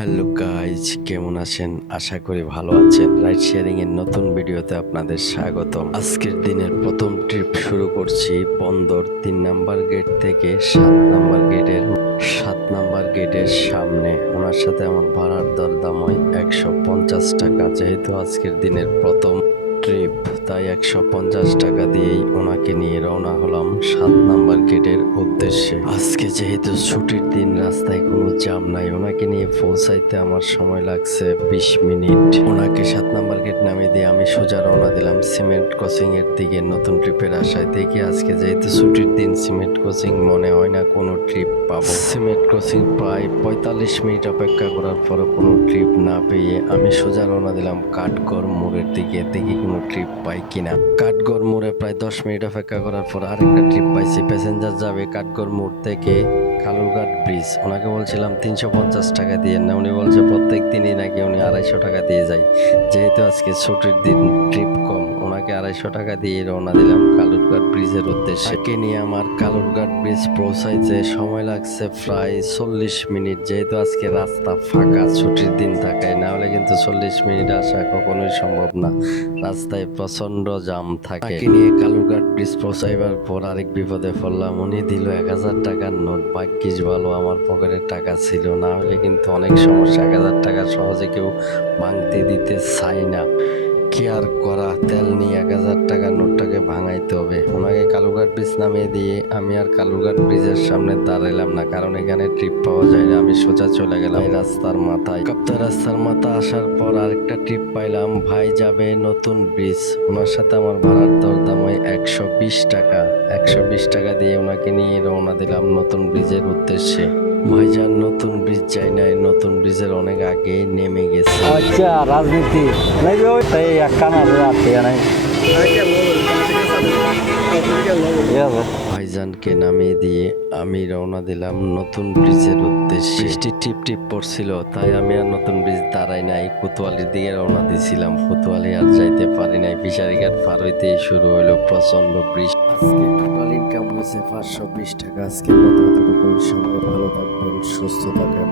Hello guys, কেমন আছেন? আশা করি ভালো আছেন। রাইড শেয়ারিং এর নতুন ভিডিওতে আপনাদের স্বাগতম। আজকের দিনের প্রথম ট্রিপ শুরু করছি বন্দর 3 নাম্বার গেট থেকে 7 নাম্বার গেটের সামনে। ওনার সাথে আমার ভাড়ার দরদাম হয় 150 টাকা। যেহেতু আজকের দিনের প্রথম ট্রিপ, তাই 150 টাকা দিয়েই ওনাকে নিয়ে রওনা হলাম 7 নাম্বার গেটের উদ্দেশ্যে। আজকে যেহেতু ছুটির দিন, রাস্তায় কোনো জ্যাম নাই। ওনাকে নিয়ে পৌঁছাইতে আমার সময় লাগছে 20 মিনিট। ওনাকে 7 নাম্বার গেট নামিয়ে দিয়ে আমি সোজা রওনা দিলাম সিমেন্ট ক্রসিং এর দিকে। নতুন ট্রিপের আশায় দেখি আজকে যেহেতু ছুটির দিন, সিমেন্ট ক্রসিং মনে হয় না কোনো ট্রিপ পাবো। সিমেন্ট ক্রসিং প্রায় 45 মিনিট অপেক্ষা করার পর কোনো ট্রিপ না পেয়ে আমি সোজা রওনা দিলাম কাঠগড় মোড়ের দিকে। দেখি কোনো ট্রিপ পাই কিনা। কাঠগড় মোড়ে প্রায় 10 মিনিট অপেক্ষা করার পর আরেকটা ট্রিপ পাইছি। প্যাসেঞ্জার যাবে কাঠগড় মোড় থেকে কালুরঘাট ব্রিজ। ওনাকে বলছিলাম 350 টাকা দিয়ে না, উনি বলছে প্রত্যেক দিনই নাকি উনি 250 টাকা দিয়ে যায়। যেহেতু আজকে ছুটির দিন, ট্রিপ কম, ওনাকে 250 টাকা দিয়ে রওনা দিলাম কালুরঘাট ব্রিজের উদ্দেশ্যে। তাকে নিয়ে আমার কালুরঘাট ব্রিজ পৌঁছাইতে সময় লাগছে প্রায় 40 মিনিট। যেহেতু আজকে রাস্তা ফাঁকা, ছুটির দিন থাকায়, না হলে কিন্তু 40 মিনিট আসা কখনোই সম্ভব না। রাস্তায় প্রচন্ড জাম থাকে। তাকে নিয়ে কালুরঘাট ব্রিজ পৌঁছাইবার পর আরেক বিপদে পড়লাম। উনি দিল 1000 টাকার নোট। ভাগ্যিস ভালো আমার পকেটে টাকা ছিল, না হলে কিন্তু অনেক সমস্যা। 1000 টাকা সহজে কেউ ভাঙতে দিতে চাই না। কি আর করা, তেল নিয়ে 1000 টাকার নোটটাকে ভাঙাইতে হবে। ওনাকে কালুরঘাট ব্রিজ নামিয়ে দিয়ে আমি আর কালুরঘাট ব্রিজের সামনে দাঁড়াইলাম না, কারণ এখানে ট্রিপ পাওয়া যায় না। আমি সোজা চলে গেলাম এই রাস্তার মাথায়। কাপ্তা রাস্তার মাথা আসার পর আরেকটা ট্রিপ পাইলাম, ভাই যাবে নতুন ব্রিজ। ওনার সাথে আমার ভাড়ার দরদাম হয় 120 টাকা। 120 টাকা দিয়ে ওনাকে নিয়ে রওনা দিলাম নতুন ব্রিজের উদ্দেশ্যে। ভাইজান নতুন ব্রিজ যায় নাই, নতুন ব্রিজের অনেক আগে নেমে গেছে। আচ্ছা, রাজনীতি তাই একখানা আছে নাই। ভাইজানকে নামিয়ে দিয়ে আমি রওনা দিলাম নতুন ব্রিজের উদ্দেশ্যে। বৃষ্টি টিপ টিপ পড়ছিল, তাই আমি আর নতুন ব্রিজ দাঁড়াই নাই, কোতোয়ালির দিকে রওনা দিয়েছিলাম। কোতোয়ালি আর যাইতে পারি নাই। ফিশারিঘাট পার হইতেই শুরু হইলো প্রচন্ড বৃষ্টি। আজকে টোটাল ইনকাম হয়েছে 520 টাকা। আজকের মতো এতটুকু। সবাই ভালো থাকবেন, সুস্থ থাকবেন।